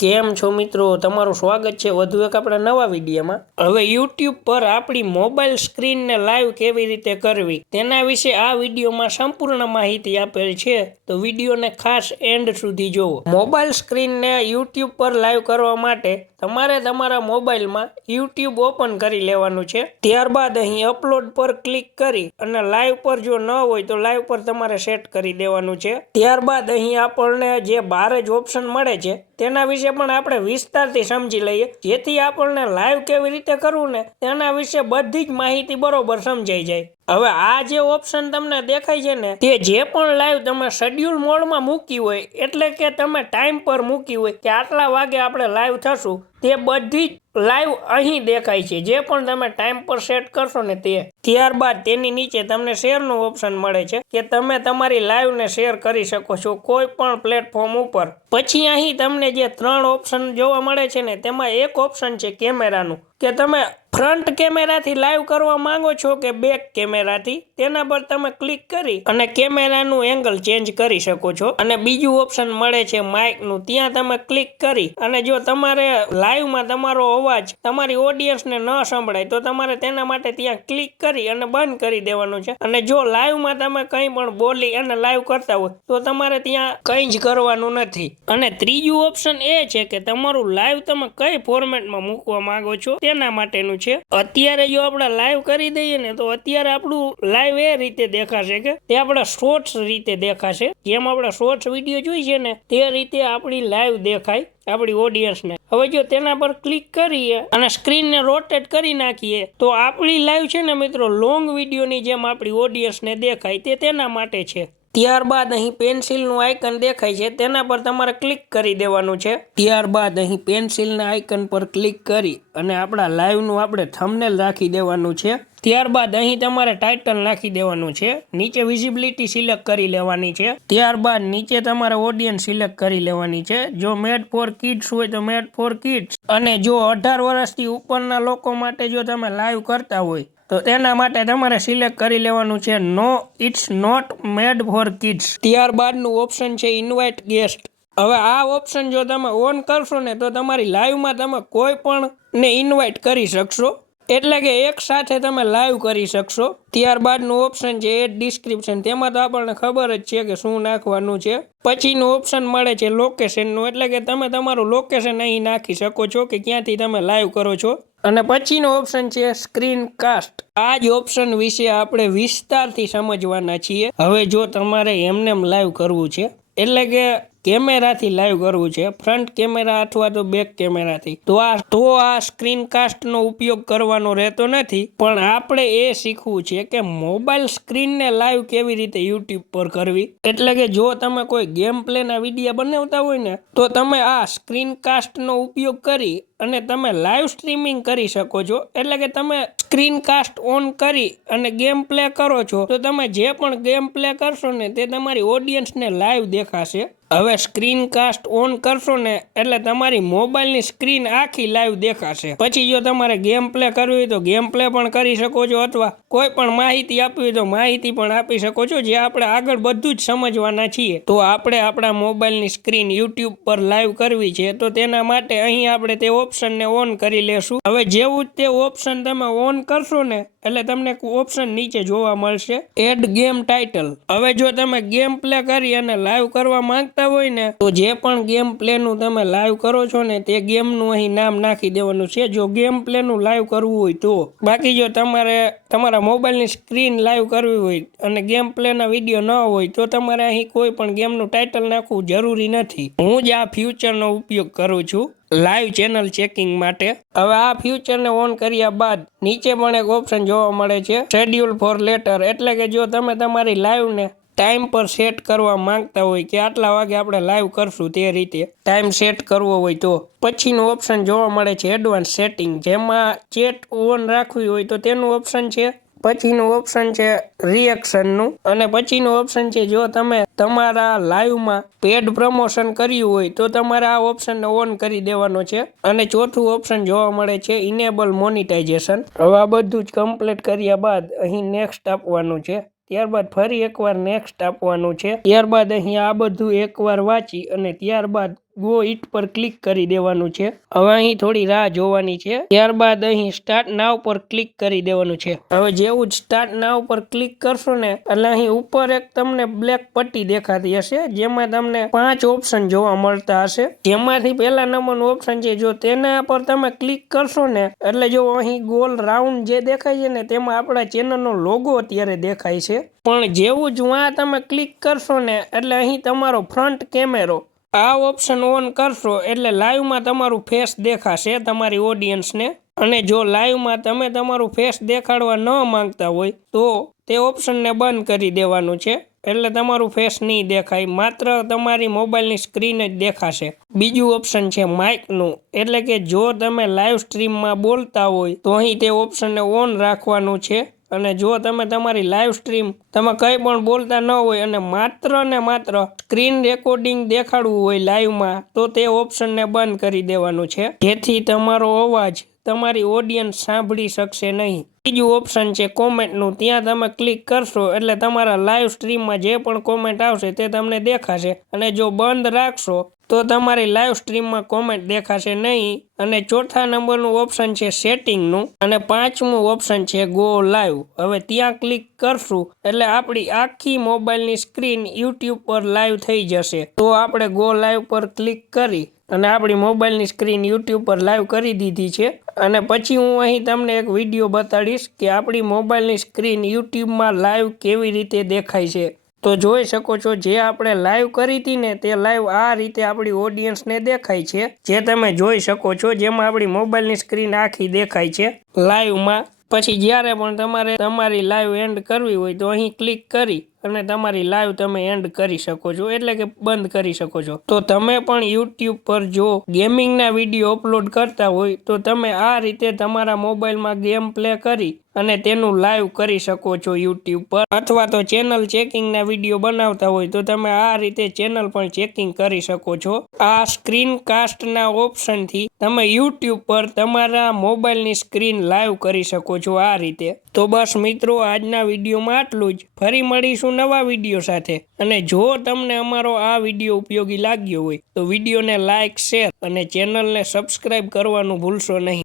કેમ છો મિત્રો? તમારું સ્વાગત છે વધુ એક આપણા નવા વિડીયોમાં. હવે યુટ્યુબ પર આપણી મોબાઈલ સ્ક્રીનને લાઈવ કેવી રીતે કરવી? તેના વિશે આ વિડીયોમાં સંપૂર્ણ માહિતી આપેલ છે. તો વિડીયોને ખાસ એન્ડ સુધી જુઓ. મોબાઈલ સ્ક્રીનને યુટ્યુબ પર લાઈવ કરવા માટે તમારે તમારા મોબાઈલમાં યુટ્યુબ ઓપન કરી લેવાનું છે. ત્યારબાદ અહીં અપલોડ પર ક્લિક કરી અને લાઈવ પર જો ન હોય તો લાઈવ પર તમારે સેટ કરી દેવાનું છે. ત્યારબાદ અહીં આપણને જે બાર જ ઓપ્શન મળે છે તેના વિશે પણ આપણે વિસ્તારથી સમજી લઈએ. જેથી આપણને લાઈવ કેવી રીતે કરવું ને તેના વિશે બધી જ માહિતી બરોબર સમજાઈ જાય. હવે આ જે ઓપ્શન તમને દેખાય છે ને, તે જે પણ લાઈવ તમે શેડ્યુલ મોડમાં મૂકી હોય, એટલે કે તમે ટાઈમ પર મૂકી હોય કે આટલા વાગે આપણે લાઈવ થશું, તે બધી જ લાઈવ અહીં દેખાય છે. જે પણ તમે ટાઈમ પર સેટ કરશો ને તે. ત્યારબાદ તેની નીચે તમને શેરનું ઓપ્શન મળે છે કે તમે તમારી લાઈવને શેર કરી શકો છો કોઈ પણ પ્લેટફોર્મ ઉપર. પછી અહીં તમને જે ત્રણ ઓપ્શન જોવા મળે છે ને, તેમાં એક ઓપ્શન છે કેમેરાનું. કે તમે ફ્રન્ટ કેમેરાથી લાઈવ કરવા માંગો છો કે બેક કેમેરાથી તેના પર તમે ક્લિક કરી અને કેમેરાનું એંગલ ચેન્જ કરી શકો છો. અને બીજું ઓપ્શન મળે છે માઇકનું ત્યાં તમે ક્લિક કરી અને જો તમારે લાઈવમાં તમારો અવાજ તમારી ઓડિયન્સને ન સંભળાય, તો તમારે તેના માટે ત્યાં ક્લિક કરી અને બંધ કરી દેવાનું છે. અને જો લાઈવમાં તમે કંઈ પણ બોલી અને લાઈવ કરતા હોય, તો તમારે ત્યાં કંઈ જ કરવાનું નથી. અને ત્રીજું ઓપ્શન એ છે કે તમારું લાઈવ તમે કઈ ફોર્મેટમાં મૂકવા માંગો છો, તેના માટેનું છે. અત્યારે જો આપણે લાઈવ કરી દઈએ ને, તો અત્યારે આપણું લાઈવ એ રીતે દેખાશે કે તે આપણા શોર્ટ્સ રીતે દેખાશે. જેમ આપણે શોર્ટ્સ વીડિયો જોઈએ છે ને, તે રીતે આપણી લાઈવ દેખાય. આપણી ઓડિયન્સને હવે જો તેના પર ક્લિક કરીએ અને સ્ક્રીનને રોટેટ કરી નાખીએ, તો આપણી લાઈવ છે ને મિત્રો લોંગ વિડીયોની જેમ આપણી ઓડિયન્સને દેખાય તે તેના માટે છે. ત્યારબાદ અહીં પેન્સિલનું આઇકન દેખાય છે. તેના પર તમારે ક્લિક કરી દેવાનું છે. ત્યારબાદ અહીં પેન્સિલના આઇકન પર ક્લિક કરી અને આપણા લાઈવનું આપણે થંબનેલ રાખી દેવાનું છે. ત્યારબાદ અહીં તમારે ટાઇટલ નાખી દેવાનું છે. નીચે વિઝિબિલિટી સિલેક્ટ કરી લેવાની છે. ત્યારબાદ નીચે તમારે ઓડિયન્સ સિલેક્ટ કરી લેવાની છે. જો મેડ ફોર કિડ્સ હોય તો મેડ ફોર કિડ્સ. અને જો અઢાર વર્ષથી ઉપરના લોકો માટે જો તમે લાઈવ કરતા હોય તો તેના માટે તમારે સિલેક્ટ કરી લેવાનું છે no, it's not made for kids. ત્યારબાદનું option છે ઇન્વાઇટ ગેસ્ટ. હવે આ ઓપ્શન જો તમે ઓન કરશો ને, તો તમારી લાઈવમાં તમે કોઈ પણ ને ઇન્વાઇટ કરી શકશો. એટલે કે એક સાથે તમે લાઈવ કરી શકશો. ત્યારબાદનું ઓપ્શન છે એડ ડિસ્ક્રિપ્શન. તેમાં તો આપણને ખબર જ છે કે શું નાખવાનું છે. પછીનું ઓપ્શન મળે છે લોકેશનનું. એટલે કે તમે તમારું લોકેશન અહીં નાખી શકો છો કે ક્યાંથી તમે લાઈવ કરો છો. અને પછીનો ઓપ્શન છે સ્ક્રીન કાસ્ટ આ જ ઓપ્શન વિશે આપણે વિસ્તારથી સમજવાના છીએ. હવે જો તમારે એમને લાઈવ કરવું છે, એટલે કે કેમેરાથી લાઈવ કરવું છે. ફ્રન્ટ કેમેરા અથવા તો બેક કેમેરાથી. તો આ તો આ સ્ક્રીન કાસ્ટનો ઉપયોગ કરવાનો રહેતો નથી. પણ આપણે એ શીખવું છે કે મોબાઈલ સ્ક્રીનને લાઈવ કેવી રીતે યુટ્યુબ પર કરવી? એટલે કે જો તમે કોઈ ગેમ પ્લેના વિડીયા બનાવતા હોય ને, તો તમે આ સ્ક્રીન કાસ્ટનો ઉપયોગ કરી અને તમે લાઈવ સ્ટ્રીમિંગ કરી શકો છો. એટલે કે તમે સ્ક્રીન કાસ્ટ ઓન કરી અને ગેમ પ્લે કરો છો, તો તમે જે પણ ગેમ પ્લે કરશો ને, તે તમારી ઓડિયન્સને લાઈવ દેખાશે. હવે સ્ક્રીન કાસ્ટ ઓન કરશો ને એટલે તમારી મોબાઈલની સ્ક્રીન આખી લાઈવ દેખાશે. પછી જો તમારે ગેમ પ્લે કરવી હોય તો ગેમ પ્લે પણ કરી શકો છો અથવા કોઈ પણ માહિતી આપવી હોય તો માહિતી પણ આપી શકો છો, જે આપણે આગળ બધું જ સમજવાના છીએ. તો આપણે આપણા મોબાઈલની સ્ક્રીન યુટ્યુબ પર લાઈવ કરવી છે, તો તેના માટે અહીં આપણે તે ઓપ્શનને ઓન કરી લેશું. હવે જેવું જ તે ઓપ્શન તમે ઓન કરશો ને, એટલે તમને ઓપ્શન નીચે જોવા મળશે. એડ ગેમ ટાઇટલ હવે જો તમે ગેમ પ્લે કરી અને લાઈવ કરવા માંગતા હોય ને, તો જે પણ ગેમ પ્લેનું તમે લાઈવ કરો છો ને, તે ગેમનું અહીં નામ નાખી દેવાનું છે. જો ગેમ પ્લેનું લાઈવ કરવું હોય તો, બાકી જો તમારે, તમારા મોબાઈલની સ્ક્રીન લાઈવ કરવી હોય અને ગેમ પ્લેના વીડિયો ન હોય, તો તમારે અહીં કોઈ પણ ગેમનું ટાઇટલ નાખવું જરૂરી નથી. હું જ આ ફ્યુચરનો ઉપયોગ કરું છું લાઈવ ચેનલ ચેકિંગ માટે. હવે આ ફ્યુચરને ઓન કર્યા બાદ, નીચે પણ એક ઓપ્શન જોવા મળે છે શેડ્યુલ ફોર લેટર એટલે કે જો તમે તમારી લાઈવને ટાઈમ પર સેટ કરવા માંગતા હોય કે આટલા વાગે આપણે લાઈવ કરશું તે રીતે. ટાઈમ સેટ કરવો હોય તો. પછીનું ઓપ્શન જોવા મળે છે એડવાન્સ સેટિંગ જેમાં ચેટ ઓન રાખવી હોય તો તેનું ઓપ્શન છે. પછીનું ઓપ્શન છે રિએક્શનનું અને પછીનું ઓપ્શન છે જો તમે તમારા લાઈવમાં પેડ પ્રમોશન કર્યું હોય તો તમારે આ ઓપ્શનને ઓન કરી દેવાનો છે. અને ચોથું ઓપ્શન જોવા મળે છે ઇનેબલ મોનિટાઇઝેશન હવે આ બધું જ કમ્પ્લીટ કર્યા બાદ અહીં નેક્સ્ટ આપવાનું છે. ત્યારબાદ ફરી એકવાર નેક્સ્ટ આપવાનું છે. ત્યારબાદ અહીંયા આ બધું એકવાર વાંચી અને ત્યારબાદ ગો ઇટ પર ક્લિક કરી દેવાનું છે. હવે અહીં થોડી રાહ જોવાની છે. ત્યારબાદ અહીં સ્ટાર્ટ નાવ પર ક્લિક કરી દેવાનું છે. હવે જેવું જ સ્ટાર્ટ નાવ પર ક્લિક કરશો ને, એટલે અહીં ઉપર એક તમને બ્લેક પટ્ટી દેખાતી હશે, જેમાં તમને પાંચ ઓપ્શન જોવા મળતા હશે. જેમાંથી પહેલા નંબરનું ઓપ્શન છે, જો તેના પર તમે ક્લિક કરશો ને, એટલે જો અહીં ગોલ રાઉન્ડ જે દેખાય છે ને, તેમાં આપણા ચેનલનો લોગો અત્યારે દેખાય છે. પણ જેવું જ વાં તમે ક્લિક કરશો ને, એટલે અહીં તમારો ફ્રન્ટ કેમેરો આ ઓપ્શન ઓન કરશો એટલે લાઈવમાં તમારું ફેસ દેખાશે તમારી ઓડિયન્સને અને જો લાઈવમાં તમે તમારું ફેસ દેખાડવા ન માંગતા હોય, તો તે ઓપ્શનને બંધ કરી દેવાનું છે. એટલે તમારું ફેસ નહીં દેખાય, માત્ર તમારી મોબાઈલની સ્ક્રીન જ દેખાશે. બીજું ઓપ્શન છે માઇકનું એટલે કે જો તમે લાઈવ સ્ટ્રીમમાં બોલતા હોય, તો અહીં તે ઓપ્શનને ઓન રાખવાનું છે. અને જો તમે તમારી લાઈવ સ્ટ્રીમ તમે કંઈ પણ બોલતા ન હોય અને માત્ર ને માત્ર સ્ક્રીન રેકોર્ડિંગ દેખાડવું હોય લાઈવમાં તો તે ઓપ્શનને બંધ કરી દેવાનું છે. જેથી તમારો અવાજ તમારી ઓડિયન્સ સાંભળી શકશે નહીં. બીજું ઓપ્શન છે કોમેન્ટનું ત્યાં તમે ક્લિક કરશો એટલે તમારા લાઈવ સ્ટ્રીમમાં જે પણ કોમેન્ટ આવશે તે તમને દેખાશે. અને જો બંધ રાખશો, તો તમારી લાઈવ સ્ટ્રીમમાં કોમેન્ટ દેખાશે નહીં. અને ચોથા નંબરનું ઓપ્શન છે સેટિંગનું અને પાંચમું ઓપ્શન છે ગો લાઈવ હવે ત્યાં ક્લિક કરશું એટલે આપણી આખી મોબાઈલની સ્ક્રીન યુટ્યુબ પર લાઈવ થઈ જશે. તો આપણે ગો લાઈવ પર ક્લિક કરી અને આપણી મોબાઈલની સ્ક્રીન યુટ્યુબ પર લાઈવ કરી દીધી છે. અને પછી હું અહીં તમને એક વીડિયો બતાડીશ કે આપણી મોબાઈલની સ્ક્રીન યુટ્યુબમાં લાઈવ કેવી રીતે દેખાય છે. તો જોઈ શકો છો, જે આપણે લાઈવ કરી હતી ને તે લાઈવ આ રીતે આપણી ઓડિયન્સને દેખાય છે. જે તમે જોઈ શકો છો, જેમાં આપણી મોબાઈલની સ્ક્રીન આખી દેખાય છે લાઈવમાં. પછી જ્યારે પણ તમારે તમારી લાઈવ એન્ડ કરવી હોય તો અહીં ક્લિક કરી અને તમારી લાઈવ તમે એન્ડ કરી શકો છો, એટલે કે બંધ કરી શકો છો. તો તમે પણ યુટ્યુબ પર જો ગેમિંગના વીડિયો અપલોડ કરતા હોય, તો તમે આ રીતે તમારા મોબાઈલમાં ગેમ પ્લે કરી અને તેનું લાઈવ કરી શકો છો યુટ્યુબ પર. અથવા તો ચેનલ ચેકિંગના વીડિયો બનાવતા હોય, તો તમે આ રીતે ચેનલ પણ ચેકિંગ કરી શકો છો. આ સ્ક્રીન કાસ્ટના ઓપ્શનથી તમે યુટ્યુબ પર તમારા મોબાઈલની સ્ક્રીન લાઈવ કરી શકો છો આ રીતે. તો બસ મિત્રો, આજના વિડીયોમાં આટલું જ. ફરી મળીશું નવા વીડિયો સાથે. અને જો તમને અમારો આ વીડિયો ઉપયોગી લાગ્યો હોય, તો વિડીયોને લાઇક શેર અને ચેનલને સબસ્ક્રાઈબ કરવાનું ભૂલશો નહીં.